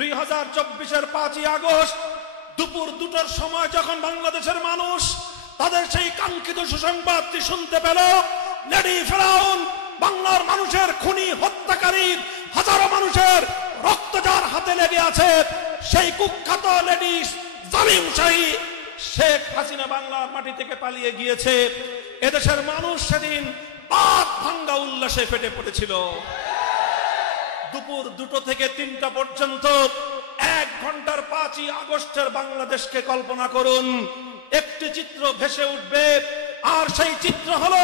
2024-এর 5ই August দুপুর 2টার সময় যখন বাংলাদেশের মানুষ তাদের সেই কাঙ্ক্ষিত সুসংবাদটি শুনতে পেল, লেডি ফেরাউন বাংলার মানুষের খুনি হত্যাকারী হাজারো মানুষের রক্ত যার হাতে লেগে আছে, সেই কুখ্যাত লেডি জালিম শাহী শেখ হাসিনা বাংলার মাটি থেকে পালিয়ে গিয়েছে, এদেশের মানুষ সেদিন পাত ভাঙ্গা উল্লাসে ফেটে পড়েছিল। দুপুর 2টো থেকে 3টা পর্যন্ত 1 ঘন্টার 5ই আগস্টের বাংলাদেশকে কল্পনা করুন। একটি চিত্র ভেসে উঠবে, আর সেই চিত্র হলো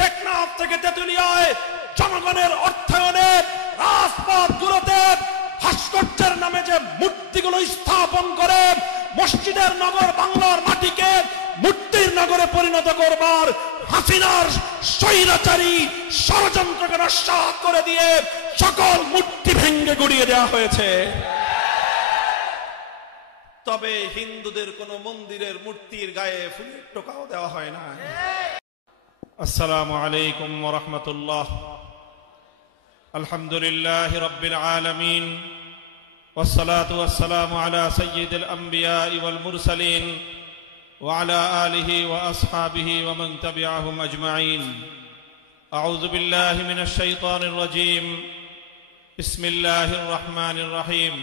টেকনাফ থেকে তেতুলিয়ায় জনগণের অর্থায়নে রাজপথগুলোতে ভাস্কর্যের নামে যে মূর্তিগুলো স্থাপন করে মসজিদের নগর বাংলার মাটিকে মূর্তির নগরে পরিণত করবার হাসিনার স্বৈরাচারী ষড়যন্ত্রকে নস্যাৎ করে দিয়ে সকল মূর্তি ভেঙে গুড়িয়ে দেওয়া হয়েছে। তবে হিন্দুদের কোন মন্দিরের মূর্তির গায়ে ফুলের টোকাও দেওয়া হয় না। আসসালামু আলাইকুম ওয়া রাহমাতুল্লাহ। আলহামদুলিল্লাহি রাব্বিল আলামিন ওয়াসসালাতু ওয়াসসালামু আলা সাইয়্যিদিল আমবিয়া'i ওয়াল মুরসালিন ওয়া আলা আলিহি ওয়া আসহাবিহি ওয়া মান তাবি'আহুম আজমাইন। আউযু বিল্লাহি মিনাশ শাইতানির রাজীম। বিসমিল্লাহির রহমানির রহিম।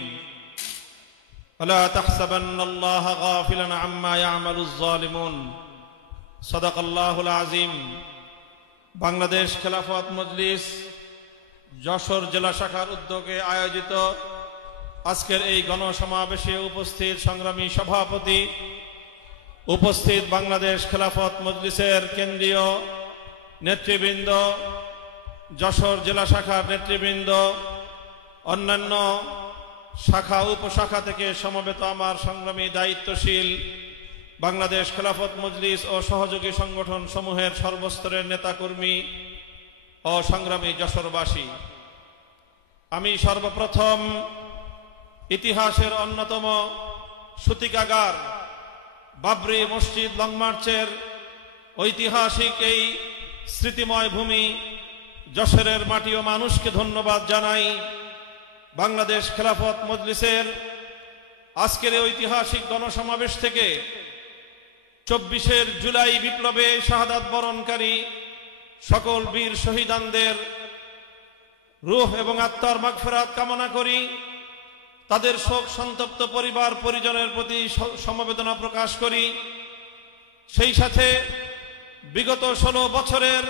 ولا تحسبن الله غافلا عما يعمل الظالمون صدق الله العظيم। বাংলাদেশ খেলাফত মজলিস যশোর জেলা শাখার উদ্যোগে আয়োজিত আজকের এই গণসমাবেশে উপস্থিত সংগ্রামী সভাপতি, উপস্থিত বাংলাদেশ খেলাফত মজলিসের কেন্দ্রীয় নেতৃবৃন্দ, যশোর জেলা শাখার নেতৃবৃন্দ, অন্যান্য শাখা উপশাখা থেকে সমবেত আমার সংগ্রামী দায়িত্বশীল বাংলাদেশ খেলাফত মজলিস ও সহযোগী সংগঠন সমূহের সর্বস্তরের নেতাকর্মী ও সংগ্রামী যশোরবাসী, আমি সর্বপ্রথম ইতিহাসের অন্যতম সূতিকাগার বাবরি মসজিদ লং মার্চের ঐতিহাসিক এই স্মৃতিময় ভূমি যশোরের মাটি ও মানুষকে ধন্যবাদ জানাই। বাংলাদেশ খেলাফত মজলিসের আজকের ঐতিহাসিক গণসমাবেশ থেকে 24 জুলাই বিপ্লবে শাহাদাত বরণকারী সকল বীর শহীদানদের রূহ এবং আত্মার মাগফিরাত কামনা করি। তাদের শোক সন্তপ্ত পরিবার পরিজনের প্রতি সমবেদনা প্রকাশ করি। সেই সাথে বিগত 16 বছরের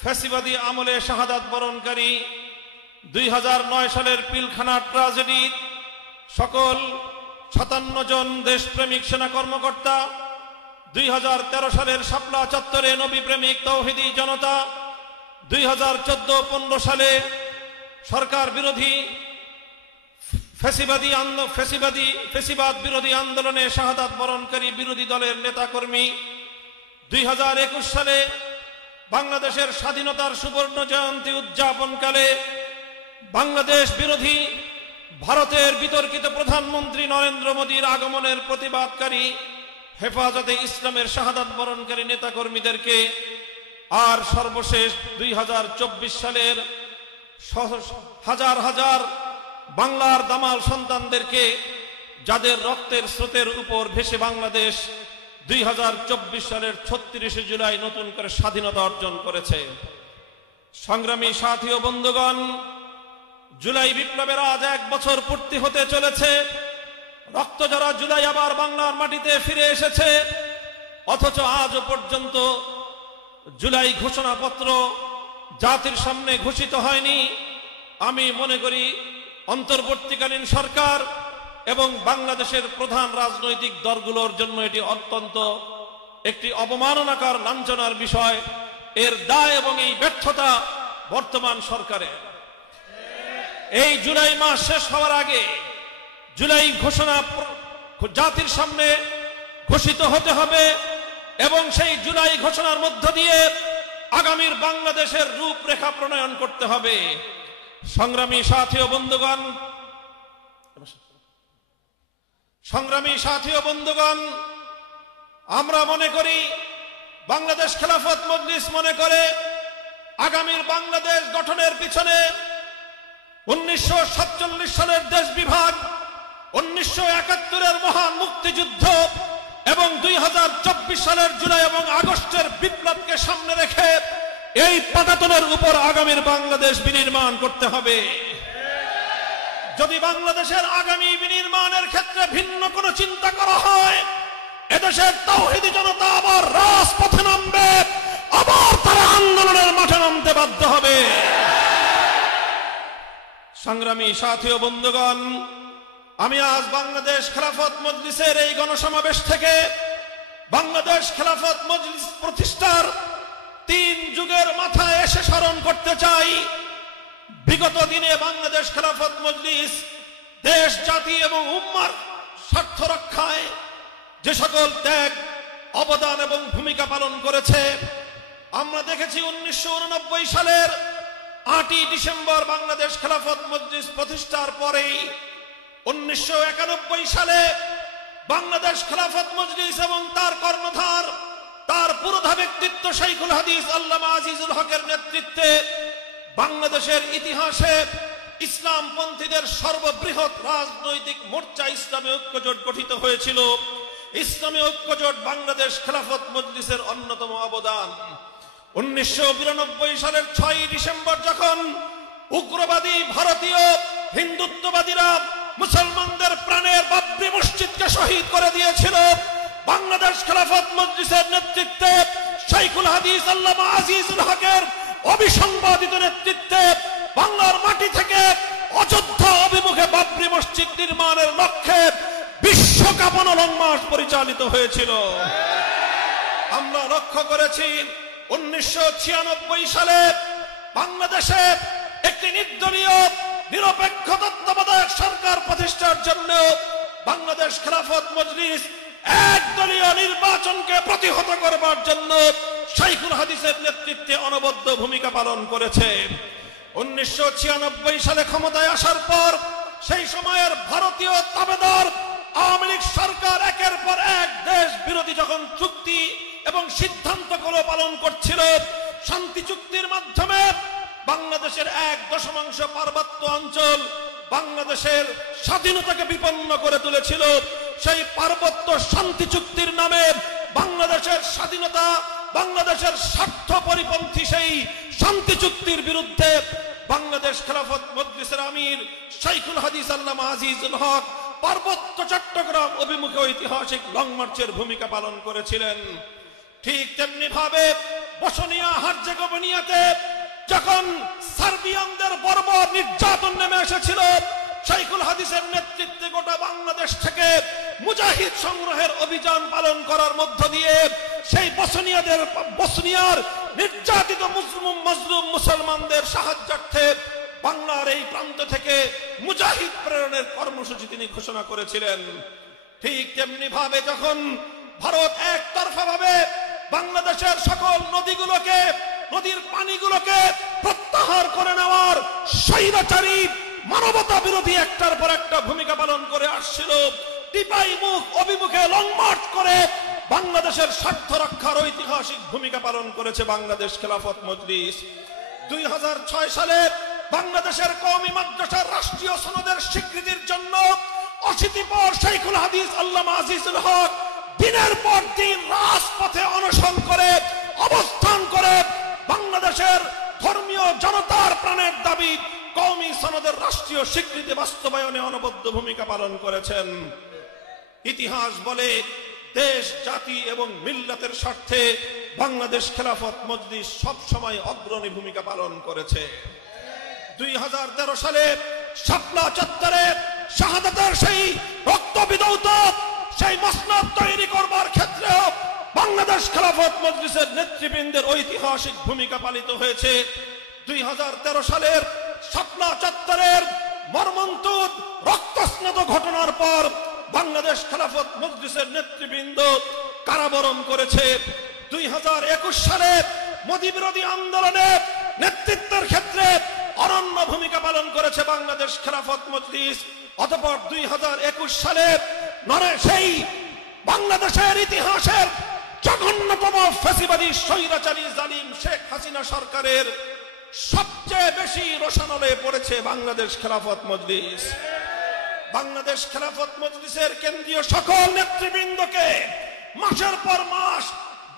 ফ্যাসিবাদী আমলে শাহাদাত বরণকারী 2009 সালের পিলখানা ট্র্যাজেডি সকল 57 জন দেশপ্রেমিক সেনা কর্মকর্তা, 2013 সালের শাপলা চত্বরে নবী প্রেমিক তৌহিদি জনতা, 2014-15 সালে সরকার বিরোধী ফ্যাসিবাদ বিরোধী আন্দোলনে শাহাদাত বরণকারী বিরোধী দলের নেতাকর্মী, 2021 সালে বাংলাদেশের স্বাধীনতার সুবর্ণ জয়ন্তী উদযাপনকালে বাংলাদেশ বিরোধী ভারতের বিতর্কিত প্রধানমন্ত্রী নরেন্দ্র মোদীর আগমনের প্রতিবাদকারী হেফাজতে ইসলামের শাহাদাত বরণকারী নেতাকর্মীদেরকে, আর সর্বশেষ 2024 সালের হাজার হাজার বাংলার দামাল সন্তানদেরকে, যাদের রক্তের স্রোতের উপর ভেসে বাংলাদেশ 2024 সালের 36 জুলাই নতুন করে স্বাধীনতা অর্জন করেছে। সংগ্রামী সাথী ও বন্ধুগণ, জুলাই বিপ্লবের আজ 1 বছর পূর্তি হতে চলেছে। রক্তঝরা জুলাই আবার বাংলার মাটিতে ফিরে এসেছে, অথচ আজও পর্যন্ত জুলাই ঘোষণাপত্র জাতির সামনে ঘোষিত হয়নি। আমি মনে করি অন্তর্বর্তীকালীন সরকার এবং বাংলাদেশের প্রধান রাজনৈতিক দলগুলোর জন্য এটি অত্যন্ত একটি অবমাননাকর লাঞ্ছনার বিষয়। এর দায় এবং এই ব্যর্থতা বর্তমান সরকারের। এই জুলাই মাস শেষ হওয়ার আগে জুলাই ঘোষণা জাতির সামনে ঘোষিত হতে হবে এবং সেই জুলাই ঘোষণার মধ্য দিয়ে আগামীর বাংলাদেশের রূপরেখা প্রণয়ন করতে হবে। সংগ্রামী সাথী ও বন্ধুগণ, আমরা মনে করি, বাংলাদেশ খেলাফত মজলিস মনে করে, আগামীর বাংলাদেশ গঠনের পিছনে 1947 সালের দেশ বিভাগ 1971-এর মহান মুক্তিযুদ্ধ এবং 2024 সালের জুলাই এবং আগস্টের বিপ্লবকে সামনে রেখে এই পাটাতনের উপর আগামীর বাংলাদেশ বিনির্মাণ করতে হবে। যদি বাংলাদেশের আগামী বিনির্মাণের ক্ষেত্রে ভিন্ন কোনো চিন্তা করা হয়, এদেশের তাওহীদি জনতা আবার রাজপথে নামবে, আবার তারা আন্দোলনের মাঠে নামতে বাধ্য হবে। সংগ্রামী সাথী ও বন্ধুগণ, আমি আজ বাংলাদেশ খেলাফত মজলিসের এই গণসমাবেশ থেকে বাংলাদেশ খেলাফত মজলিস প্রতিষ্ঠার 3 যুগের মাথায় এসে স্মরণ করতে চাই, বিগত দিনে বাংলাদেশ খেলাফত মজলিস দেশ, জাতি এবং উম্মার স্বার্থ রক্ষায় যে সকল ত্যাগ, অবদান এবং ভূমিকা পালন করেছে। আমরা দেখেছি 1989 সালের 8ই ডিসেম্বর বাংলাদেশ খেলাফত মজলিস প্রতিষ্ঠার পরেই 1991 সালে বাংলাদেশ খেলাফত মজলিস এবং তার কর্ণধার, তার পুরোধা ব্যক্তিত্ব শাইখুল হাদিস আল্লামা আজিজুল হকের নেতৃত্বে বাংলাদেশের ইতিহাসে ইসলামপন্থীদের সর্ববৃহৎ রাজনৈতিক মোর্চা ইসলামী ঐক্যজোট গঠিত হয়েছিল। ইসলামী ঐক্যজোট বাংলাদেশ খেলাফত মজলিসের অন্যতম অবদান। 1992 সালের 6ই ডিসেম্বর যখন উগ্রবাদী ভারতীয় হিন্দুত্ববাদীরা মুসলমানদের প্রাণের বাবরি মসজিদকে শহীদ করে দিয়েছিল, বাংলাদেশ খেলাফত মজলিসের নেতৃত্বে শাইখুল হাদিস আল্লামা আজিজুল হকের অবিসংবাদিত নেতৃত্বে বাংলার মাটি থেকে অযোধ্যা অভিমুখে বাবরি মসজিদ নির্মাণের লক্ষ্যে বিশ্বকাপানো লং মার্চ পরিচালিত হয়েছিল। আমরা লক্ষ্য করেছি 1996 সালে বাংলাদেশে একটি নির্দলীয় নিরপেক্ষ তত্ত্বাবধায়ক সরকার প্রতিষ্ঠার জন্য বাংলাদেশ খেলাফত মজলিস একদলীয় নির্বাচনকে প্রতিহত করবার জন্য শাইখুল হাদিসের নেতৃত্বে অনবদ্য ভূমিকা পালন করেছে। 1996 সালে ক্ষমতায় আসার পর সেই সময়ের ভারতীয় তাবেদার আওয়ামী লীগ সরকার একের পর এক দেশ বিরোধী যখন চুক্তি এবং সিদ্ধান্তগুলো পালন করছিল, শান্তি চুক্তির মাধ্যমে বাংলাদেশের 1/10 পার্বত্য অঞ্চল বাংলাদেশের স্বাধীনতাকে বিপন্ন করে তুলেছিল। সেই পার্বত্য শান্তি চুক্তির নামে বাংলাদেশের স্বাধীনতা, বাংলাদেশের স্বার্থ পরিপন্থী সেই শান্তি চুক্তির বিরুদ্ধে বাংলাদেশ খেলাফত মজলিসের আমির শাইখুল হাদিস আল্লামা আজিজুল হক পার্বত্য চট্টগ্রাম অভিমুখে ঐতিহাসিক লং মার্চের ভূমিকা পালন করেছিলেন। ঠিক তেমনি ভাবে বসনিয়া হার্জেগোভিনাতে যখন সার্বিয়ানদের বর্বর নির্যাতন নেমে এসেছিল, শাইখুল হাদিসের নেতৃত্বে গোটা বাংলাদেশ থেকে মুজাহিদ সংগ্রহের অভিযান পালন করার মধ্য দিয়ে সেই বসনিয়ার নির্যাতিত মজলুম মুসলমানদের সাহায্যার্থে বাংলার এই প্রান্ত থেকে মুজাহিদ প্রেরণের কর্মসূচি তিনি ঘোষণা করেছিলেন। ঠিক তেমনি ভাবে যখন ভারত একতরফা ভাবে বাংলাদেশের সকল নদীর পানিগুলোকে প্রত্যাহার করে নেওয়ার স্বৈরাচারী মানবতা বিরোধী একটার পর একটা ভূমিকা পালন করে আসছিল, টিপাই মুখ অভিমুখে লং মার্চ করে বাংলাদেশের স্বার্থ রক্ষার ঐতিহাসিক ভূমিকা পালন করেছে বাংলাদেশ খেলাফত মজলিস। 2006 সালে বাংলাদেশের কওমি মাদ্রাসার রাষ্ট্রীয় সনদের স্বীকৃতির জন্য অশীতিপর শাইখুল হাদিস আল্লামা আজিজুল হক দিনের পর দিন রাজপথে অনশন করে অবস্থান করে বাংলাদেশের ধর্মীয় জনতার প্রাণের দাবি কওমি সনদের রাষ্ট্রীয় স্বীকৃতি বাস্তবায়নে অনবদ্য ভূমিকা পালন করেছেন। ইতিহাস বলে দেশ, জাতি এবং মিল্লাতের স্বার্থে বাংলাদেশ খেলাফত মজলিস সব সময় অগ্রণী ভূমিকা পালন করেছে। 2013 সালে শাপলা চত্বরে শাহাদাতের সেই রক্তবিধৌত সেই মসনদ তৈরি করবার ক্ষেত্রে বাংলাদেশ খেলাফত মজলিসের নেতৃবৃন্দের ঐতিহাসিক ভূমিকা পালিত হয়েছে। 2013 সালের শাপলা চত্বরের মর্মন্তুদ রক্তস্নাত ঘটনার পর বাংলাদেশ খেলাফত মজলিসের নেতৃবৃন্দ কারাবরণ করেছে। 2021 সালে মোদী বিরোধী আন্দোলনে নেতৃত্বের ক্ষেত্রে অনন্য ভূমিকা পালন করেছে বাংলাদেশ খেলাফত মজলিস। অতঃপর 2021 সালে সেই বাংলাদেশের ইতিহাসের জঘন্যতম ফ্যাসিবাদী স্বৈরাচারী জালিম শেখ হাসিনা সরকারের সবচেয়ে বেশি রোষানলে পড়েছে বাংলাদেশ খেলাফত মজলিস। বাংলাদেশ খেলাফত মজলিসের কেন্দ্রীয় সকল নেতৃবৃন্দকে মাসের পর মাস,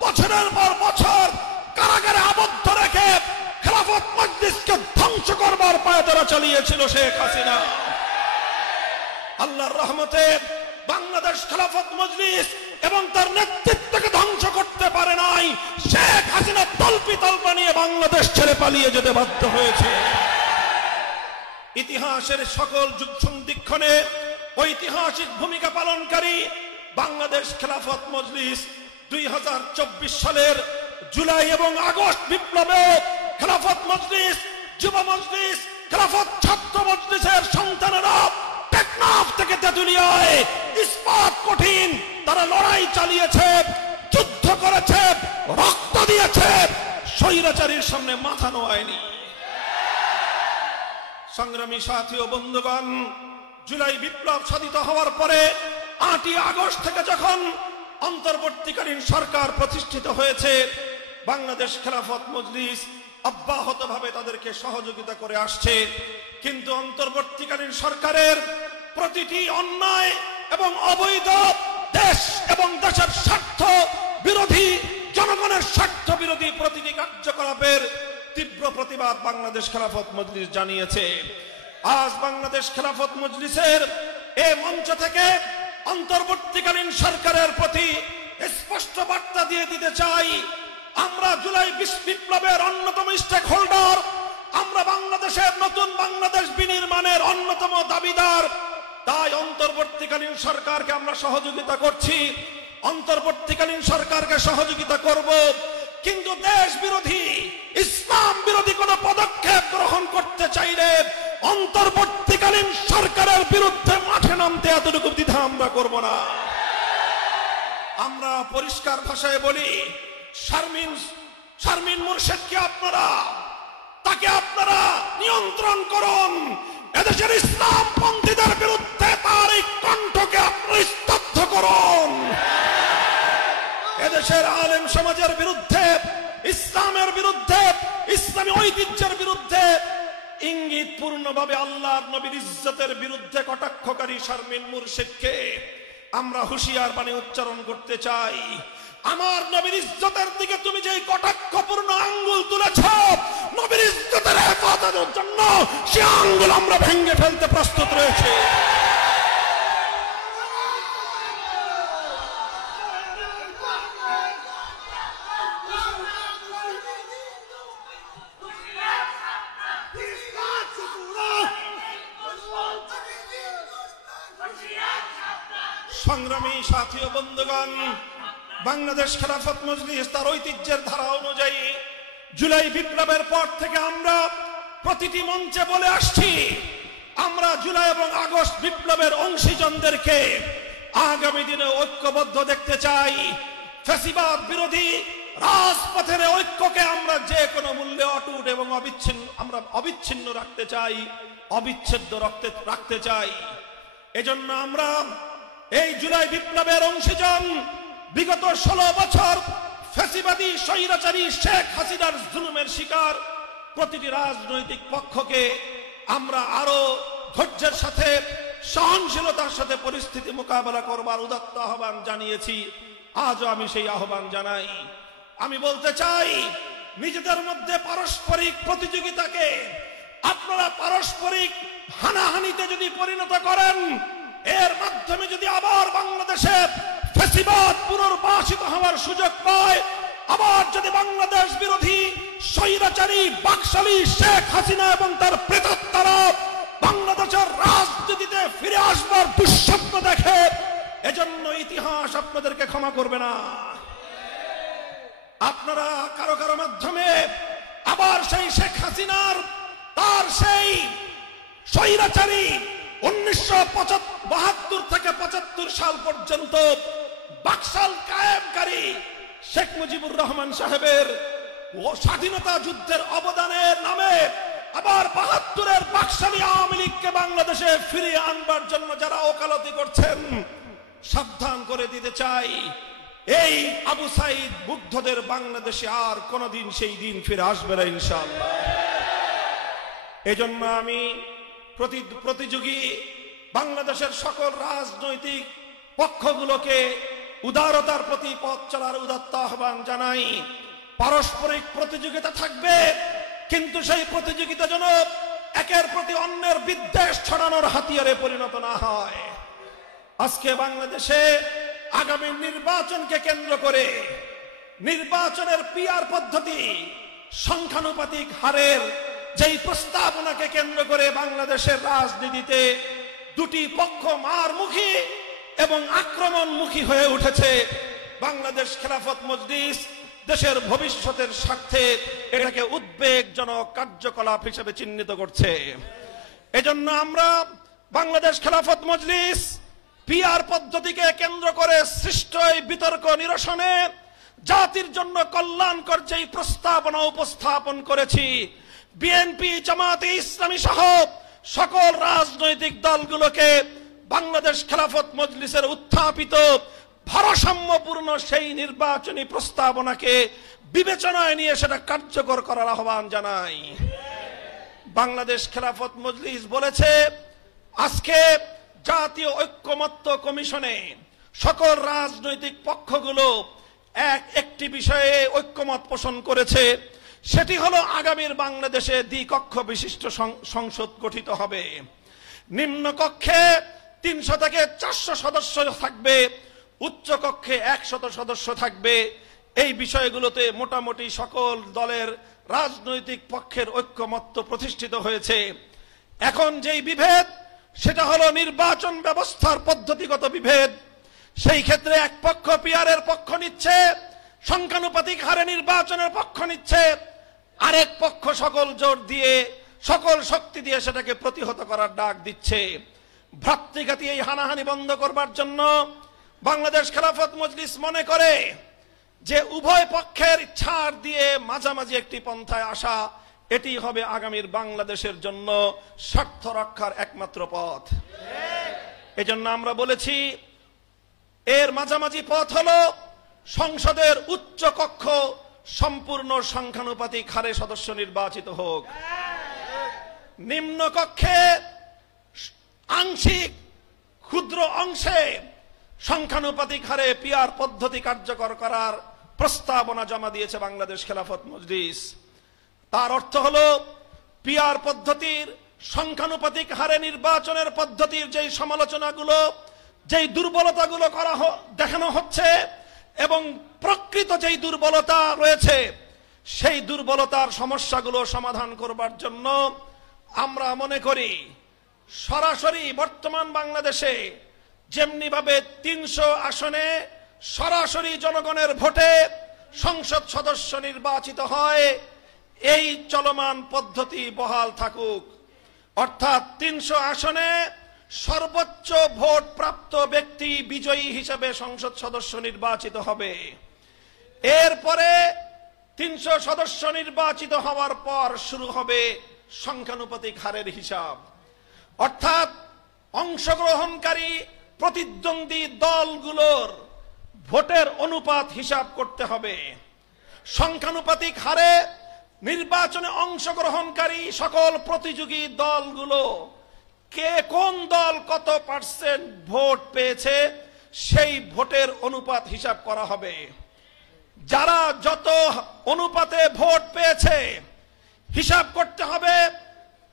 বছরের পর বছর কারাগারে আবদ্ধ রেখে খেলাফত মজলিসকে ধ্বংস করবার পায়তারা চালিয়েছিল শেখ হাসিনা। আল্লাহর রহমতে বাংলাদেশ খেলাফত মজলিস এবং তার নেতৃত্বকে ধ্বংস করতে পারে নাই। শেখ হাসিনা তল্পা নিয়ে বাংলাদেশ ছেড়ে পালিয়ে যেতে বাধ্য হয়েছে। ইতিহাসের সকল যুগ সন্ধিক্ষণে ঐতিহাসিক ভূমিকা পালনকারী বাংলাদেশ খেলাফত মজলিস 2024 সালের জুলাই এবং আগস্ট বিপ্লবে খেলাফত মজলিস, যুব মজলিস, খেলাফত ছাত্র মজলিসের সন্তানেরা টেকনাফ থেকে তেঁতুলিয়ায় ইস্পাত কঠিন তারা লড়াই চালিয়েছে, যুদ্ধ করেছে, রক্ত দিয়েছে, স্বৈরাচারীর সামনে মাথা নোয়ায়নি। সংগ্রামী সাথী ও বন্ধুগণ, জুলাই বিপ্লব সাধিত হওয়ার পরে 8ই আগস্ট থেকে যখন অন্তর্বর্তীকালীন সরকার প্রতিষ্ঠিত হয়েছে, বাংলাদেশ খেলাফত মজলিস অব্যাহতভাবে তাদেরকে সহযোগিতা করে আসছে। কিন্তু অন্তর্বর্তীকালীন সরকারের প্রতিটি অন্যায় এবং অবৈধ দেশ এবং দেশের স্বার্থ বিরোধী, জনগণের স্বার্থ বিরোধী প্রতিটি কার্যকলাপের তীব্র প্রতিবাদ বাংলাদেশ খেলাফত মজলিস জানিয়েছে। আজ বাংলাদেশ খেলাফত মজলিসের এই মঞ্চ থেকে অন্তর্বর্তীকালীন সরকারের প্রতি স্পষ্ট বার্তা দিয়ে দিতে চাই, আমরা জুলাই বিপ্লবের অন্যতম স্টেক হোল্ডার, আমরা বাংলাদেশের নতুন বাংলাদেশ বিনির্মাণের অন্যতম দাবিদার। তাই অন্তর্বর্তীকালীন সরকারকে আমরা সহযোগিতা করছি, অন্তর্বর্তীকালীন সরকারকে সহযোগিতা করব। কিন্তু দেশ বিরোধী, ইসলাম বিরোধী কোন পদক্ষেপ গ্রহণ করতে চাইলে অন্তর্বর্তীকালীন সরকারের বিরুদ্ধে মাঠে নামতে এতটুকু দ্বিধা আমরা করব না। আমরা পরিষ্কার ভাষায় বলি, শারমিন মুর্শেদকে তাকে আপনারা নিয়ন্ত্রণ করুন। এদেশের ইসলামপন্থীদের বিরুদ্ধে তার এই কণ্ঠকে আপনারা স্তব্ধ করুন। এদেশের আলেম সমাজের বিরুদ্ধে, ইসলামের বিরুদ্ধে, ইসলামী ঐতিহ্যের বিরুদ্ধে, ইঙ্গিত পূর্ণভাবে আল্লাহর নবীর ইজ্জতের বিরুদ্ধে কটাক্ষকারী শারমিন মুর্শেদকে আমরা হুঁশিয়ার বাণী উচ্চারণ করতে চাই। আমার নবীর ইজ্জতের দিকে তুমি যে কটাক্ষপূর্ণ আঙ্গুল তুলেছ, নবীর ইজ্জতের হেফাজতের জন্য সে আঙ্গুল আমরা ভেঙে ফেলতে প্রস্তুত রয়েছে। সংগ্রামী সাথী ও বন্ধুগণ, বাংলাদেশ খেলাফত মজলিস তার ঐতিহ্যের ধারা অনুযায়ী জুলাই বিপ্লবের পর থেকে আমরা প্রতিটি মঞ্চে বলে আসছি, আমরা জুলাই এবং আগস্ট বিপ্লবের অংশীজনদেরকে আগামী দিনে ঐক্যবদ্ধ দেখতে চাই। ফ্যাসিবাদ বিরোধী রাজপথের ঐক্যকে আমরা যে কোনো মূল্যে অটুট এবং অবিচ্ছিন্ন রাখতে চাই, অবিচ্ছেদ্য রাখতে চাই। এজন্য আমরা এই জুলাই বিপ্লবের অংশীজন বিগত 16 বছর ফ্যাসিবাদী স্বৈরাচারী শেখ হাসিনার জুলুমের শিকার প্রতিটি রাজনৈতিক পক্ষকে আমরা আরো ধৈর্যের সাথে, সহনশীলতার সাথে পরিস্থিতি মোকাবেলা করবার উদাত্ত আহ্বান জানিয়েছি। আজও আমি সেই আহ্বান জানাই। আমি বলতে চাই, নিজেদের মধ্যে পারস্পরিক প্রতিযোগিতাকে আপনারা পারস্পরিক হানাহানিতে যদি পরিণত করেন, এর মাধ্যমে যদি আবার বাংলাদেশে ফ্যাসিবাদ পুনর্বাসিত হওয়ার সুযোগ পায়, আবার যদি বাংলাদেশ বিরোধী স্বৈরাচারী বাকশালী শেখ হাসিনা এবং তার প্রেতাত্মারা বাংলাদেশের রাজনীতিতে ফিরে আসবার দুঃস্বপ্ন দেখে, এজন্য ইতিহাস আপনাদেরকে ক্ষমা করবে না। আপনারা কারো কারো মাধ্যমে আবার সেই শেখ হাসিনার, তার সেই স্বৈরাচারী 1972 থেকে 75 সাল পর্যন্ত বাকশাল কায়েমকারী শেখ মুজিবুর রহমান সাহেবের স্বাধীনতা যুদ্ধের অবদানের নামে আবার 72-এর বাকশালী আওয়ামী লীগকে বাংলাদেশে ফিরিয়ে আনবার জন্য যারা ওকালতি করছেন, সাবধান করে দিতে চাই, এই আবু সাইদ মুগ্ধদের বাংলাদেশে আর কোনদিন সেই দিন ফিরে আসবে না ইনশাআল্লাহ। এজন্য আমি প্রতিযোগী বাংলাদেশের সকল রাজনৈতিক পক্ষগুলোকে উদারতার প্রতি পথ চলার উদাত্ত আহ্বান জানাই। পারস্পরিক প্রতিযোগিতা থাকবে, কিন্তু সেই প্রতিযোগিতা যেন একের প্রতি অন্যের বিদ্বেষ ছড়ানোর হাতিয়ারে পরিণত না হয়। আজকে বাংলাদেশে আগামী নির্বাচনকে কেন্দ্র করে নির্বাচনের পিআর পদ্ধতি, সংখ্যানুপাতিক হারের যেই প্রস্তাবনাকে কেন্দ্র করে বাংলাদেশের রাজনীতিতে দুটি পক্ষ মারমুখী এবং আক্রমণমুখী হয়ে উঠেছে। বাংলাদেশ খেলাফত মজলিস দেশের ভবিষ্যতের স্বার্থে এটাকে উদ্বেগজনক কার্যকলাপ হিসেবে চিহ্নিত করছে। এজন্য আমরা বাংলাদেশ খেলাফত মজলিস পিআর পদ্ধতিকে কেন্দ্র করে সৃষ্ট এই বিতর্ক নিরসনে জাতির জন্য কল্যাণকর যেই প্রস্তাবনা উপস্থাপন করেছি, বিএনপি, জামায়াতে ইসলামী সহ সকল রাজনৈতিক দলগুলোকে বাংলাদেশ খেলাফত মজলিসের উত্থাপিত ভারসাম্যপূর্ণ সেই নির্বাচনী প্রস্তাবনাকে বিবেচনায় নিয়ে সেটা কার্যকর করার আহ্বান জানাই। বাংলাদেশ খেলাফত মজলিস বলেছে, আজকে জাতীয় ঐক্যমত্য কমিশনে সকল রাজনৈতিক পক্ষগুলো একটি বিষয়ে ঐক্যমত পোষণ করেছে, সেটি হলো আগামীর বাংলাদেশে দ্বিকক্ষ বিশিষ্ট সংসদ গঠিত হবে। নিম্ন কক্ষে 300 থেকে 400 সদস্য থাকবে, উচ্চ কক্ষে 100 সদস্য থাকবে। এই বিষয়গুলোতে মোটামুটি সকল দলের রাজনৈতিক পক্ষের ঐক্যমত্য প্রতিষ্ঠিত হয়েছে। এখন যেই বিভেদ, সেটা হলো নির্বাচন ব্যবস্থার পদ্ধতিগত বিভেদ। সেই ক্ষেত্রে এক পক্ষ পিআরের পক্ষ নিচ্ছে, সংখ্যানুপাতিক হারে নির্বাচনের পক্ষ নিচ্ছে, আরেক পক্ষ সকল জোর দিয়ে, সকল শক্তি দিয়ে সেটাকে প্রতিহত করার ডাক দিচ্ছে। ভ্রাতৃঘাতী এই হানাহানি বন্ধ করবার জন্য বাংলাদেশ খেলাফত মজলিস মনে করে যে উভয় পক্ষের ছাড় দিয়ে মাঝামাঝি একটি পন্থায় আসা, এটি হবে আগামীর বাংলাদেশের জন্য স্বার্থ রক্ষার একমাত্র পথ। এজন্য আমরা বলেছি, এর মাঝামাঝি পথ হলো সংসদের উচ্চ কক্ষ সম্পূর্ণ সংখ্যানুপাতিক হারে সদস্য নির্বাচিত হোক, নিম্ন কক্ষে আংশিক ক্ষুদ্র অংশে সংখ্যানুপাতিক হারে পিআর পদ্ধতি কার্যকর করার প্রস্তাবনা জমা দিয়েছে বাংলাদেশ খেলাফত মজলিস। তার অর্থ হলো পিআর পদ্ধতির সংখ্যানুপাতিক হারে নির্বাচনের পদ্ধতির যেই সমালোচনাগুলো, যেই দুর্বলতাগুলো দেখানো হচ্ছে এবং প্রকৃত যেই দুর্বলতা রয়েছে, সেই দুর্বলতার সমস্যাগুলো সমাধান করবার জন্য আমরা মনে করি সরাসরি বর্তমান বাংলাদেশে যেমনি ভাবে 300 আসনে সরাসরি জনগণের ভোটে সংসদ সদস্য নির্বাচিত হয়, এই চলমান পদ্ধতি বহাল থাকুক। অর্থাৎ 300 আসনে সর্বোচ্চ ভোট প্রাপ্ত ব্যক্তি বিজয়ী হিসেবে সংসদ সদস্য নির্বাচিত হবে। এরপরে 300 সদস্য নির্বাচিত হওয়ার পর শুরু হবে সংখ্যানুপাতিক হারের হিসাব। অর্থাৎ অংশগ্রহণকারী প্রতিদ্বন্দ্বী দলগুলোর ভোটের অনুপাত হিসাব করতে হবে। সংখ্যানুপাতিক হারে নির্বাচনে অংশগ্রহণকারী সকল প্রতিযোগী দলগুলো কে কোন দল কত পার্সেন্ট ভোট পেয়েছে সেই ভোটের অনুপাত হিসাব করা হবে। যারা যত অনুপাতে ভোট পেয়েছে হিসাব করতে হবে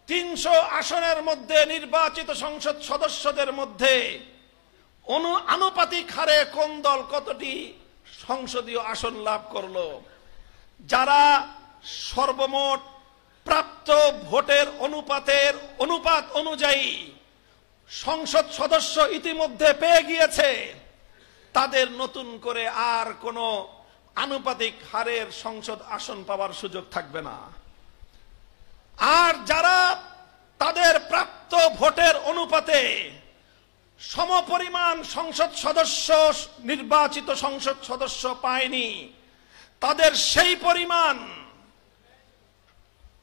300 আসনের মধ্যে নির্বাচিত সংসদ সদস্যদের মধ্যে আনুপাতিক হারে কোন দল কতটি সংসদীয় আসন লাভ করলো। যারা সর্বমোট প্রাপ্ত ভোটের অনুপাত অনুযায়ী সংসদ সদস্য ইতিমধ্যে পেয়ে গিয়েছে, তাদের নতুন করে আর কোনো আনুপাতিক হারের সংসদ আসন পাওয়ার সুযোগ থাকবে না। আর যারা তাদের প্রাপ্ত ভোটের অনুপাতে সমপরিমাণ সংসদ সদস্য নির্বাচিত সংসদ সদস্য পায়নি, তাদের সেই পরিমাণ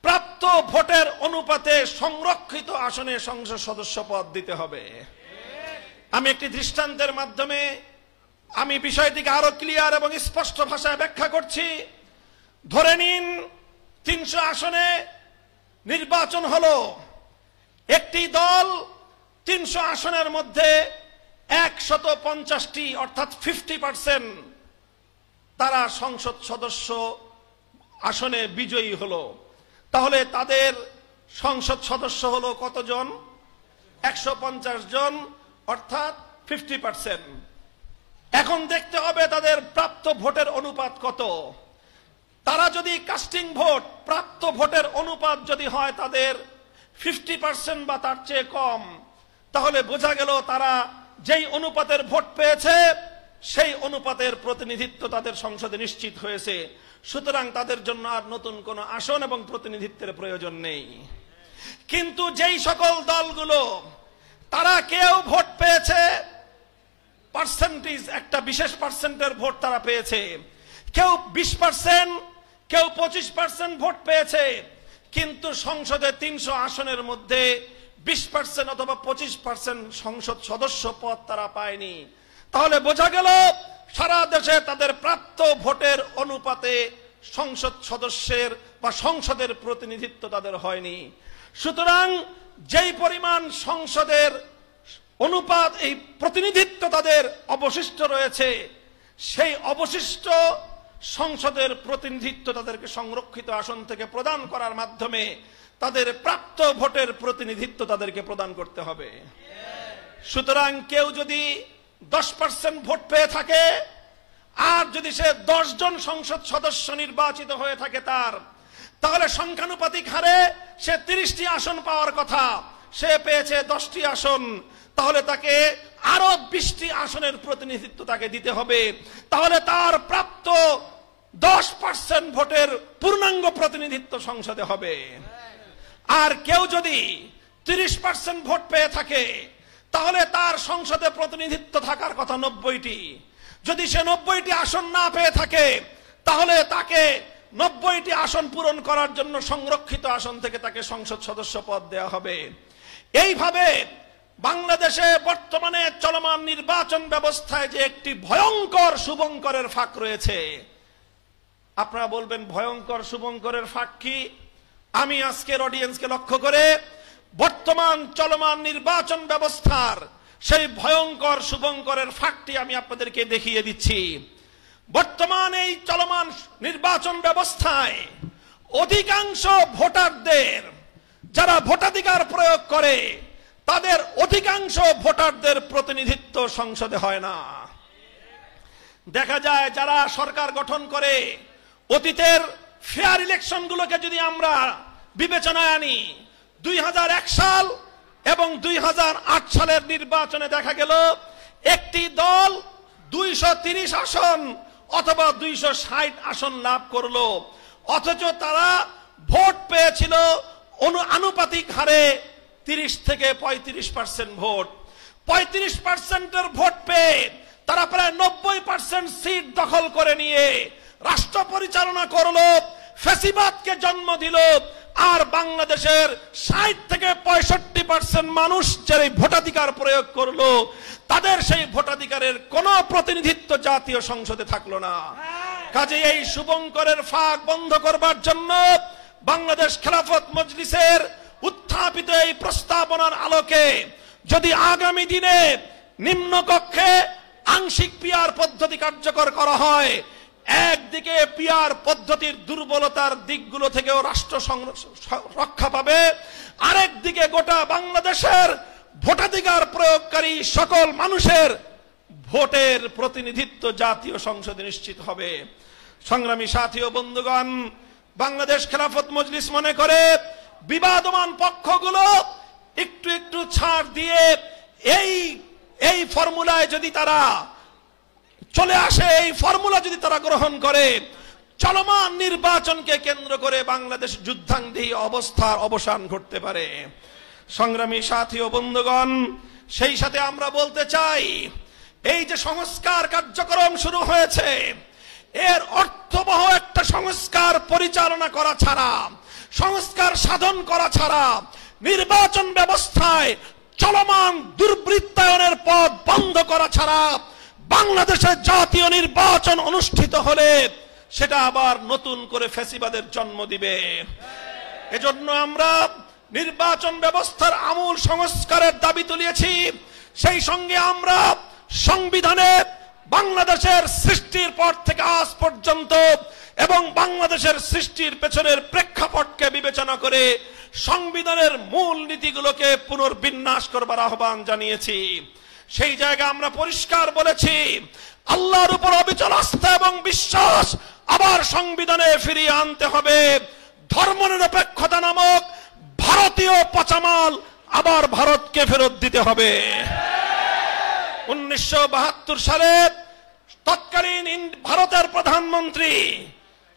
প্রাপ্ত ভোটের অনুপাতে সংরক্ষিত আসনে সংসদ সদস্য পদ দিতে হবে। আমি একটি দৃষ্টান্তের মাধ্যমে আমি বিষয়টিকে আরো ক্লিয়ার এবং স্পষ্ট ভাষায় ব্যাখ্যা করছি। ধরে নিন 300 আসনে নির্বাচন হলো, একটি দল 300 আসনের মধ্যে 150টি অর্থাৎ 50% তারা সংসদ সদস্য আসনে বিজয়ী হলো। তাহলে তাদের সংসদ সদস্য হলো কতজন? 150 জন, অর্থাৎ 50%। এখন দেখতে হবে তাদের প্রাপ্ত ভোটের অনুপাত কত। তারা যদি কাস্টিং ভোট, প্রাপ্ত ভোটের অনুপাত যদি হয় তাদের 50% বা তার চেয়ে কম, তাহলে বোঝা গেল তারা যেই অনুপাতের ভোট পেয়েছে সেই অনুপাতের প্রতিনিধিত্ব তাদের সংসদে নিশ্চিত হয়েছে। সুতরাং তাদের জন্য আর নতুন কোনো আসন এবং প্রতিনিধিত্বের প্রয়োজন নেই। কিন্তু যেই সকল দলগুলো তারা কেউ ভোট পেয়েছে পার্সেন্টেজ, একটা বিশেষ পার্সেন্টের ভোট তারা পেয়েছে, কেউ 20%, কেউ 25% ভোট পেয়েছে, কিন্তু সংসদে 300 আসনের মধ্যে 20% অথবা 25% সংসদ সদস্য পদ তারা পায়নি, তাহলে বোঝা গেল সারা দেশে তাদের প্রাপ্ত ভোটের অনুপাতে সংসদ সদস্যের বা সংসদের প্রতিনিধিত্ব তাদের হয়নি। সুতরাং যেই পরিমাণ সংসদের অনুপাত, এই প্রতিনিধিত্ব তাদের অবশিষ্ট রয়েছে, সেই অবশিষ্ট সংসদের প্রতিনিধিত্ব তাদেরকে সংরক্ষিত আসন থেকে প্রদান করার মাধ্যমে তাদের প্রাপ্ত ভোটের প্রতিনিধিত্ব তাদেরকে প্রদান করতে হবে। সুতরাং কেউ যদি 10% ভোট পেয়ে থাকে আর যদি সে 10 জন সংসদ সদস্য নির্বাচিত হয়ে থাকে তাহলে সংখ্যানুপাতিক হারে সে 30টি আসন পাওয়ার কথা, সে পেয়েছে 10টি আসন, তাহলে তাকে আরো 20টি আসনের প্রতিনিধিত্ব তাকে দিতে হবে। তাহলে তার প্রাপ্ত 10% ভোটের পূর্ণাঙ্গ প্রতিনিধিত্ব সংসদে হবে। আর কেউ যদি 30% ভোট পেয়ে থাকে তাহলে তার সংসদে প্রতিনিধিত্ব থাকার কথা 90টি। যদি সে 90টি আসন না পেয়ে থাকে তাহলে তাকে 90টি আসন পূরণ করার জন্য সংরক্ষিত আসন থেকে তাকে সংসদ সদস্য পদ দেওয়া হবে। এইভাবে বাংলাদেশে বর্তমানে চলমান নির্বাচন ব্যবস্থায় যে একটি ভয়ঙ্কর শুভঙ্করের ফাঁক রয়েছে। আপনারা বলবেন ভয়ঙ্কর শুভঙ্করের ফাঁক কি? আমি আজকের অডিয়েন্সকে লক্ষ্য করে বর্তমান চলমান নির্বাচন ব্যবস্থার সেই ভয়ঙ্কর শুভঙ্করের ফাঁকটি আমি আপনাদেরকে দেখিয়ে দিচ্ছি। বর্তমান এই চলমান নির্বাচন ব্যবস্থায় অধিকাংশ ভোটারদের, যারা ভোটাধিকার প্রয়োগ করে, তাদের অধিকাংশ ভোটারদের প্রতিনিধিত্ব সংসদে হয় না। দেখা যায় যারা সরকার গঠন করে, অতীতের ফেয়ার ইলেকশন গুলোকে যদি আমরা বিবেচনায় আনি, 2001 সাল এবং 2008 সালের নির্বাচনে দেখা গেল একটি দল 230 আসন অথবা 260 আসন লাভ করলো, অথচ তারা ভোট পেয়েছিল আনুপাতিক হারে 30 থেকে 35% ভোট। 35% ভোট পেয়ে তারা প্রায় 90% সিট দখল করে নিয়ে রাষ্ট্র পরিচালনা করলো, ফ্যাসিবাদকে জন্ম দিল। আর বাংলাদেশের 60 থেকে 65% মানুষ যারা ভোটাধিকার প্রয়োগ করলো, তাদের সেই ভোটাধিকারের কোনো প্রতিনিধিত্ব জাতীয় সংসদে থাকলো না। কাজে এই শুভঙ্করের ফাঁক বন্ধ করবার জন্য বাংলাদেশ খেলাফত মজলিসের উত্থাপিত এই প্রস্তাবনার আলোকে যদি আগামী দিনে নিম্নকক্ষে আংশিক পিআর পদ্ধতি কার্যকর করা হয়, একদিকে পিআর পদ্ধতির দুর্বলতার দিকগুলো থেকেও রাষ্ট্র রক্ষা পাবে, আরেক দিকে গোটা বাংলাদেশের ভোটাধিকার প্রয়োগকারী সকল মানুষের ভোটের প্রতিনিধিত্ব জাতীয় সংসদে নিশ্চিত হবে। সংগ্রামী সাথী ও বন্ধুগণ, বাংলাদেশ খেলাফত মজলিস মনে করে বিবাদমান পক্ষগুলো একটু একটু ছাড় দিয়ে এই ফর্মুলায় যদি তারা চলে আসে, এই ফর্মুলা যদি তারা গ্রহণ করে, চলমান নির্বাচনকে কেন্দ্র করে বাংলাদেশ যুদ্ধাঙ্গী অবস্থার অবসান ঘটতে পারে। সংগ্রামী সাথী ও বন্ধুগণ, সেই সাথে আমরা বলতে চাই, এই যে সংস্কার কার্যক্রম শুরু হয়েছে, এর অর্থবহ একটা সংস্কার পরিচালনা করা ছাড়া, সংস্কার সাধন করা ছাড়া, নির্বাচন ব্যবস্থায় চলমান দুর্বৃত্তায়নের পথ বন্ধ করা ছাড়া বাংলাদেশের জাতীয় নির্বাচন অনুষ্ঠিত হলে সেটা আবার নতুন করে ফ্যাসিবাদের জন্ম দিবে। এজন্য আমরা নির্বাচন ব্যবস্থার আমূল সংস্কারের দাবি তুলেছি। সেই সঙ্গে আমরা সংবিধানে বাংলাদেশের সৃষ্টির পর থেকে আজ পর্যন্ত এবং বাংলাদেশের সৃষ্টির পেছনের প্রেক্ষাপটকে বিবেচনা করে সংবিধানের মূল নীতিগুলোকে পুনর্বিন্যাস করবার আহ্বান জানিয়েছি। সেই জায়গায় আমরা পরিষ্কার বলেছি, আল্লাহর উপর অবিচল আস্থা এবং বিশ্বাস আবার সংবিধানে ফিরিয়ে আনতে হবে। ধর্মনিরপেক্ষতা নামক ভারতীয় পচামাল আবার ভারতকে ফেরত দিতে হবে। 1972 সালে তৎকালীন ভারতের প্রধানমন্ত্রী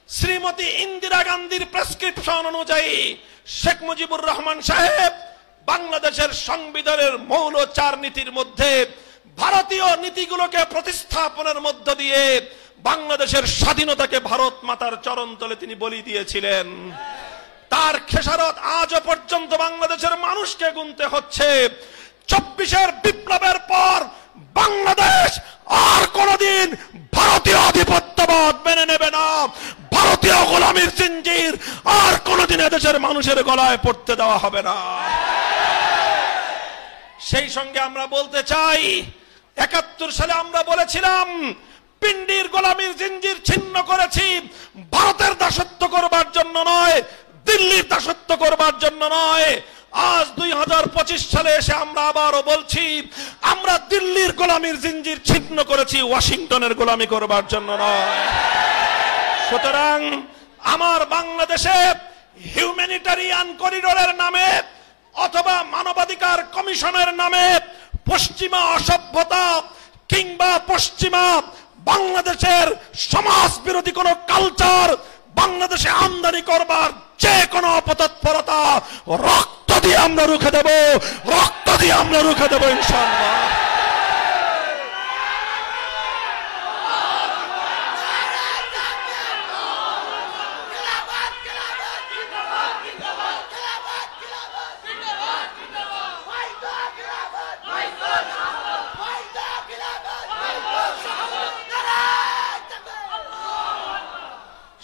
শ্রীমতী ইন্দিরা গান্ধীর প্রেসক্রিপশন অনুযায়ী শেখ মুজিবুর রহমান সাহেব বাংলাদেশের সংবিধানের মৌল 4 নীতির মধ্যে ভারতীয় নীতিগুলোকে প্রতিস্থাপনের মধ্য দিয়ে বাংলাদেশের স্বাধীনতাকে ভারত মাতার চরণতলে তিনি বলি দিয়েছিলেন। তার খেসারত আজও পর্যন্ত বাংলাদেশের মানুষকে গুনতে হচ্ছে। 24 বিপ্লবের পর বাংলাদেশ আর কোনদিন ভারতীয় আধিপত্যবাদ মেনে নেবে না। ভারতীয় গোলামীর জিঞ্জির আর কোনদিন এদেশের মানুষের গলায় পড়তে দেওয়া হবে না। সেই সঙ্গে আমরা বলতে চাই, 71 সালে আমরা বলেছিলাম পিন্ডির গোলামীর জিঞ্জির ছিন্ন করেছি ভারতের দাসত্ব করবার জন্য নয়, দিল্লির দাসত্ব করবার জন্য নয়। আজ 2025 সালে এসে আমরা আবারও বলছি, আমরা দিল্লির গোলামীর জিঞ্জির ছিন্ন করেছি, ওয়াশিংটনের গোলামি করবার জন্য নয়। সুতরাং আমার বাংলাদেশে হিউম্যানিটারিয়ান করিডোরের নামে অথবা মানবাধিকার কমিশনের নামে পশ্চিমা অসভ্যতা কিংবা পশ্চিমা বাংলাদেশের সমাজ বিরোধী কোন কালচার বাংলাদেশে আমদানি করবার যে কোনো অপতৎপরতা রক্ত দিয়ে আমরা রুখে দেব, রক্ত দিয়ে আমরা রুখে দেব ইনশাআল্লাহ।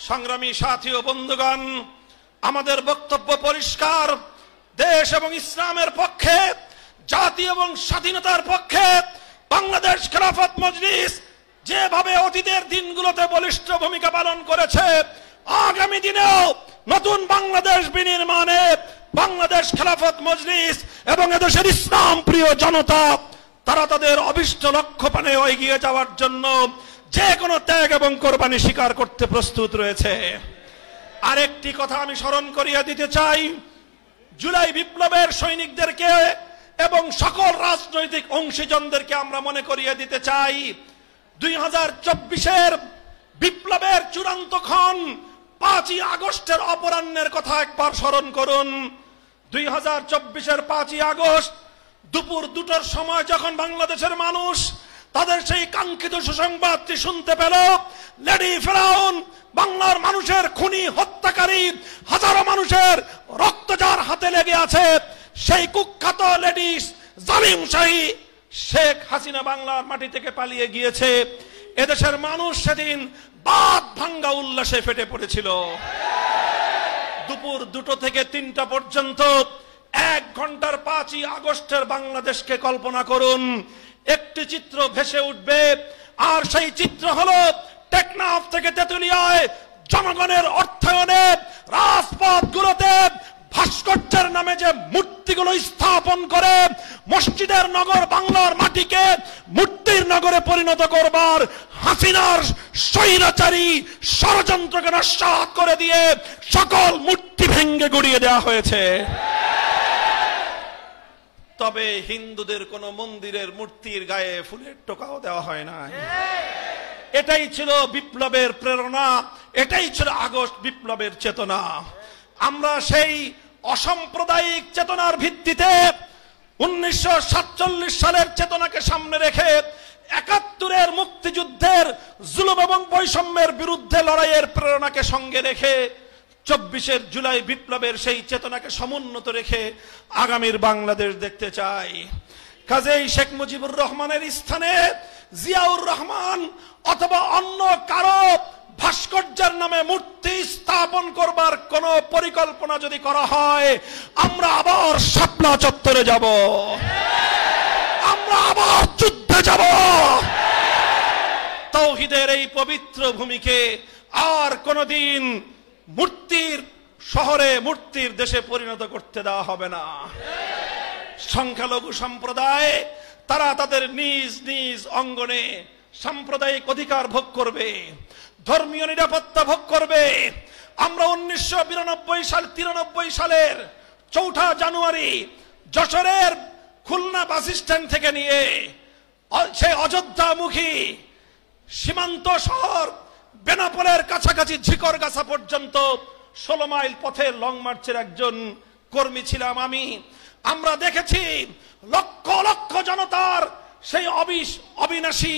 সংগ্রামী সাথী ও বন্ধুগণ, আমাদের বক্তব্য পরিষ্কার। দেশ এবং ইসলামের পক্ষে, জাতি এবং স্বাধীনতার পক্ষে বাংলাদেশ খেলাফত মজলিস যেভাবে অতীতের দিনগুলোতে বলিষ্ঠ ভূমিকা পালন করেছে, আগামী দিনেও নতুন বাংলাদেশ বিনির্মাণে বাংলাদেশ খেলাফত মজলিস এবং এদেশের ইসলাম প্রিয় জনতা তারা তাদের অভিষ্ট লক্ষ্য পানে এগিয়ে যাওয়ার জন্য যে কোনো ত্যাগ এবং কোরবানি স্বীকার করতে প্রস্তুত রয়েছে। আরেকটি কথা আমি স্মরণ করিয়ে দিতে চাই, জুলাই বিপ্লবের সৈনিকদেরকে এবং সকল রাজনৈতিক অংশীজনদেরকে আমরা মনে করিয়ে দিতে চাই, 2024 বিপ্লবের চূড়ান্ত ক্ষণ 5ই আগস্টের অপরাহ্নের কথা একবার স্মরণ করুন। 2024 5ই আগস্ট দুপুর 2টার সময় যখন বাংলাদেশের মানুষ তাদের সেই কাঙ্ক্ষিত সুসংবাদটি শুনতে পেল, লেডি ফেরাউন বাংলার মানুষের খুনি হত্যাকারী হাজারো মানুষের রক্ত যার হাতে লেগে আছে, সেই কুখ্যাত লেডি জালিম শাহী শেখ হাসিনা বাংলার মাটি থেকে পালিয়ে গিয়েছে, এদেশের মানুষ সেদিন বাদ ভাঙ্গা উল্লাসে ফেটে পড়েছিল। দুপুর 2টো থেকে 3টা পর্যন্ত 1 ঘন্টার 5ই আগস্টের বাংলাদেশকে কল্পনা করুন। একটি চিত্র ভেসে উঠবে, আর সেই চিত্র হলো টেকনাফ থেকে তেতুলিয়ায় জনগণের অর্থায়নে রাজপথগুলোতে ভাস্কর্যের নামে যে মূর্তিগুলো স্থাপন করে মসজিদের নগর বাংলার মাটিকে মূর্তির নগরে পরিণত করবার হাসিনার স্বৈরাচারী ষড়যন্ত্রকে নস্যাৎ করে দিয়ে সকল মূর্তি ভেঙে গুড়িয়ে দেওয়া হয়েছে। তবে হিন্দুদের কোন মন্দিরের মূর্তির গায়ে ফুলের টোকাও দেওয়া হয় না। এটাই ছিল বিপ্লবের প্রেরণা, এটাই ছিল আগস্ট বিপ্লবের চেতনা। আমরা সেই অসাম্প্রদায়িক চেতনার ভিত্তিতে 1947 সালের চেতনাকে সামনে রেখে 71-এর মুক্তিযুদ্ধের জুলুম এবং বৈষম্যের বিরুদ্ধে লড়াইয়ের প্রেরণাকে সঙ্গে রেখে 24 জুলাই বিপ্লবের সেই চেতনাকে সমুন্নত রেখে আগামীর বাংলাদেশ দেখতে চাই। কাজেই শেখ মুজিবুর রহমানের স্থানে জিয়াউর রহমান অথবা অন্য কারো ভাস্কর্যের নামে মূর্তি স্থাপন করবার কোন পরিকল্পনা যদি করা হয়, আমরা আবার শাপলা চত্বরে যাব, আমরা আবার যুদ্ধে যাব। তাওহীদের এই পবিত্র ভূমিকে আর কোনদিন মূর্তির শহরে, মূর্তির দেশে পরিণত করতে দেওয়া হবে না। সংখ্যালঘু সম্প্রদায় তারা তাদের নিজ নিজ অঙ্গনে সাম্প্রদায়িক অধিকার ভোগ করবে, ধর্মীয় নিরাপত্তা ভোগ করবে। আমরা 1993 সালের 4 জানুয়ারি যশোরের খুলনা বাস স্ট্যান্ড থেকে নিয়ে সেই অযোধ্যামুখী সীমান্ত শহর বেনাপোলের কাছাকাছি ঝিকরগাছা পর্যন্ত 16 মাইল পথে লং মার্চের একজন কর্মী ছিলাম আমি। আমরা দেখেছি লক্ষ লক্ষ জনতার সেই অবিনাশী,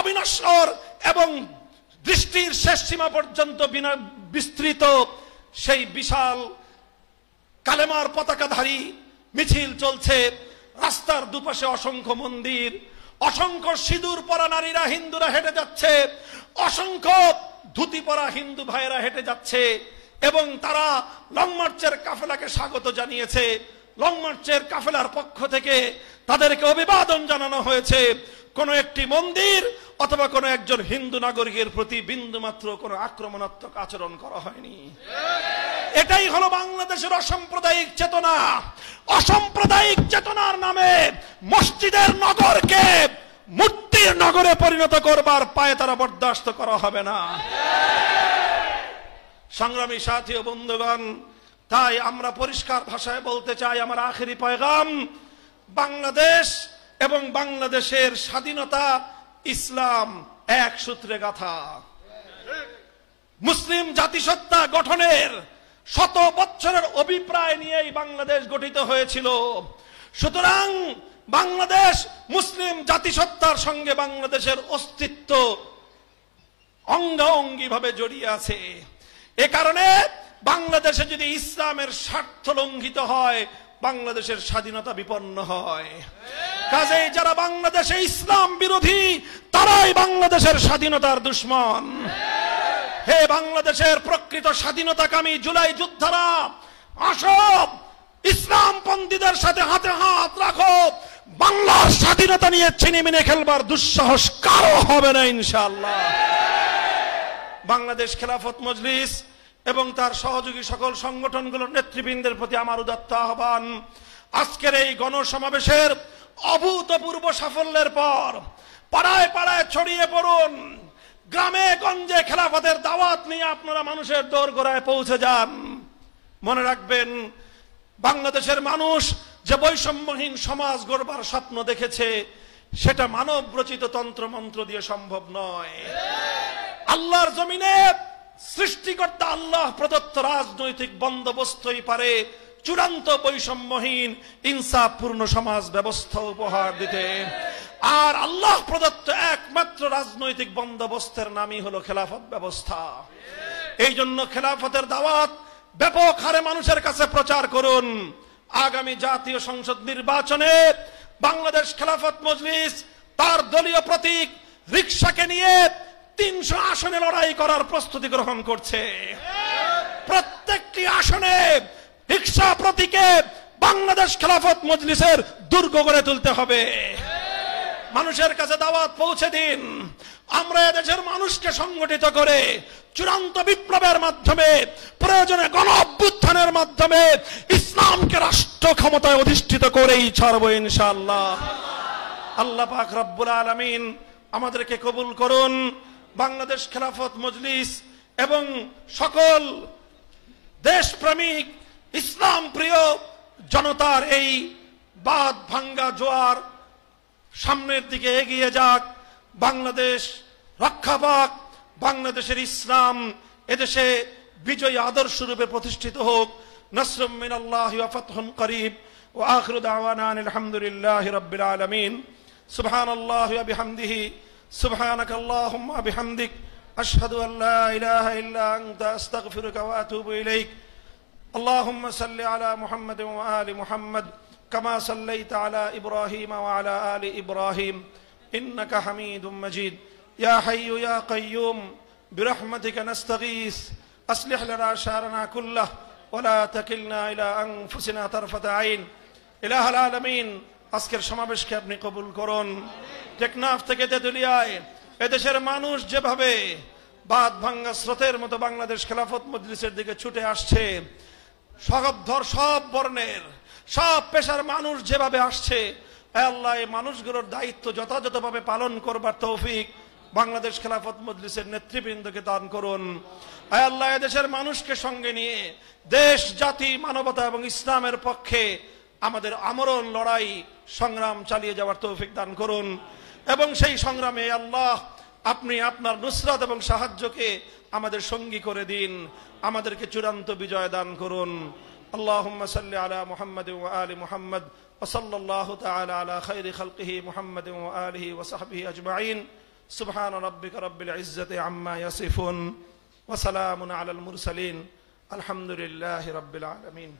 অবিনশ্বর এবং দৃষ্টির শেষ সীমা পর্যন্ত বিস্তৃত সেই বিশাল কালেমার পতাকাধারী মিছিল চলছে। রাস্তার দুপাশে অসংখ্য মন্দির, অসংখ্য সিঁদুর পরা নারীরা, হিন্দুরা হেঁটে যাচ্ছে, অসংখ্য ধুতি পরা হিন্দু ভাইয়েরা হেঁটে যাচ্ছে এবং তারা লং মার্চের কাফেলাকে স্বাগত জানিয়েছে। লং মার্চের কাফেলার পক্ষ থেকে তাদেরকে অভিবাদন জানানো হয়েছে। কোন একটি মন্দির অথবা কোন একজন হিন্দু নাগরিকের প্রতি বিন্দুমাত্র কোন আক্রমণাত্মক আচরণ করা হয়নি। এটাই হলো বাংলাদেশের অসাম্প্রদায়িক চেতনা। অসাম্প্রদায়িক চেতনার নামে মসজিদের নগরকে মূর্তির নগরে পরিণত করবার পায়ে তারা বরদাস্ত করা হবে না। সংগ্রামী সাথী ও বন্ধুগণ, তাই আমরা পরিষ্কার ভাষায় বলতে চাই, আমার আখেরি পয়গাম, বাংলাদেশ এবং বাংলাদেশের স্বাধীনতা ইসলাম এক সূত্রে গাঁথা। মুসলিম জাতিসত্তা গঠনের 100 বছরের অভিপ্রায় নিয়েই বাংলাদেশ গঠিত হয়েছিল। সুতরাং বাংলাদেশ মুসলিম জাতিসত্তার সঙ্গে বাংলাদেশের অস্তিত্ব অঙ্গাঅঙ্গি ভাবে জড়িয়ে আছে। এ কারণে বাংলাদেশে যদি ইসলামের স্বার্থ লঙ্ঘিত হয়, বাংলাদেশের স্বাধীনতা বিপন্ন হয়। কাজেই যারা বাংলাদেশে ইসলাম বিরোধী, তারাই বাংলাদেশের স্বাধীনতার দুশ্মন। হে বাংলাদেশের প্রকৃত স্বাধীনতাকামী জুলাই যোদ্ধারা, আসো ইসলামপন্থীদের সাথে হাতে হাত রাখো। বাংলার স্বাধীনতা নিয়ে ছিনিমিনি খেলবার দুঃসাহস কারো হবে না ইনশাআল্লাহ। বাংলাদেশ খেলাফত মজলিস এবং তার সহযোগী সকল সংগঠনগুলোর নেতৃবৃন্দের প্রতি আমার উদাত্ত আহ্বান, আজকের এই গণসমাবেশের অভূতপূর্ব সাফল্যের পর পাড়ায় পাড়ায় ছড়িয়ে পড়ুন। গ্রামে গঞ্জে খেলাফতের দাওয়াত নিয়ে আপনারা মানুষের দোরগোড়ায় পৌঁছে যান। মনে রাখবেন, বাংলাদেশের মানুষ যে বৈষম্যহীন সমাজ গড়বার স্বপ্ন দেখেছে, সেটা মানব রচিত তন্ত্র মন্ত্র দিয়ে সম্ভব নয়। আল্লাহর জমিনে সৃষ্টিকর্তা আল্লাহ প্রদত্ত রাজনৈতিক বন্দোবস্তই পারে চূড়ান্ত বৈষম্যহীন ইনসাফপূর্ণ সমাজ ব্যবস্থা উপহার দিতে। আর আল্লাহ প্রদত্ত একমাত্র রাজনৈতিক বন্দোবস্তের নামই হলো খেলাফত ব্যবস্থা। এই জন্য খেলাফতের দাওয়াত ব্যাপক হারে মানুষের কাছে প্রচার করুন। আগামী জাতীয় সংসদ নির্বাচনে বাংলাদেশ খেলাফত মজলিস তার দলীয় প্রতীক রিকশাকে নিয়ে 300 আসনে লড়াই করার প্রস্তুতি গ্রহণ করছে। প্রত্যেকটি আসনে রিকশা প্রতীকে বাংলাদেশ খেলাফত মজলিসের দুর্গ গড়ে তুলতে হবে। মানুষের কাছে দাওয়াত পৌঁছে দিন। আমরা এদেশের মানুষকে সংগঠিত করে চূড়ান্ত বিপ্লবের মাধ্যমে, প্রয়োজনে গণ অভ্যুত্থানের মাধ্যমে ইসলামকে রাষ্ট্র ক্ষমতায় অধিষ্ঠিত করেই ছাড়বো ইনশাআল্লাহ। আল্লাহ পাক রব্বুল আলামিন আমাদেরকে কবুল করুন। বাংলাদেশ খেলাফত মজলিস এবং সকল দেশপ্রেমিক ইসলাম প্রিয় জনতার এই বাঁধ ভাঙ্গা জোয়ার সামনের দিকে এগিয়ে যাক। বাংলাদেশ রক্ষা পাক। বাংলাদেশের ইসলাম এদেশে বিজয়ী আদর্শ রূপে প্রতিষ্ঠিত হোক। নাসরুম মিনাল্লাহি ওয়া ফাতহুন করিব ওয়া আখিরু দাওয়ানা আলহামদুলিল্লাহি রাব্বিল আলামিন। সুবহানাল্লাহি ওয়া বিহামদিহি সুবহানাকা আল্লাহুম্মা ওয়া বিহামদিক আশহাদু আল লা ইলাহা ইল্লা আনতা আস্তাগফিরুকা ওয়া আতুবু ইলাইক। اللهم صل على محمد وآل محمد كما صليت على إبراهيم وعلى آل إبراهيم إنك حميد مجيد. يا حي يا قيوم برحمتك نستغيث أصلح لنا شأننا كله ولا تكلنا إلى أنفسنا طرفة عين ইলাহ আল আলামিন আজকের সমাবেশকে আপনি কবুল করুন। টেকনাফ থেকে তেতুলিয়ায় এদেশের মানুষ যেভাবে বাঁধ ভাঙ্গা স্রোতের মতো বাংলাদেশ খেলাফত মজলিসের দিকে ছুটে আসছে, সব বর্ণের সব পেশার মানুষ যেভাবে আসছে, আল্লাহ এই মানুষগুলোর দায়িত্ব যথাযথভাবে পালন করবার তৌফিক বাংলাদেশ খেলাফত মজলিসের নেতৃবৃন্দকে দান করুন। আল্লাহ এদেশের মানুষকে সঙ্গে নিয়ে দেশ, জাতি, মানবতা এবং ইসলামের পক্ষে আমাদের আমরণ লড়াই সংগ্রাম চালিয়ে যাওয়ার তৌফিক দান করুন এবং সেই সংগ্রামে আল্লাহ আপনি আপনার নুসরাত এবং সাহায্যকে আমাদের সঙ্গী করে দিন, আমাদেরকে চূড়ান্ত বিজয় দান করুন। আল্লাহুম্মা সাল্লি আলা মুহাম্মাদিন ওয়া আলি মুহাম্মাদ ওয়া সাল্লাল্লাহু তাআলা আলা খায়রি খালকিহি মুহাম্মাদিন ওয়া আলিহি ওয়া সাহবিহি আজমাইন। সুবহান রাব্বিকা রাব্বিল ইজ্জাতি আম্মা ইয়াসিফুন ওয়া সালামুন আলাল মুরসালিন আলহামদুলিল্লাহি রাব্বিল আলামিন।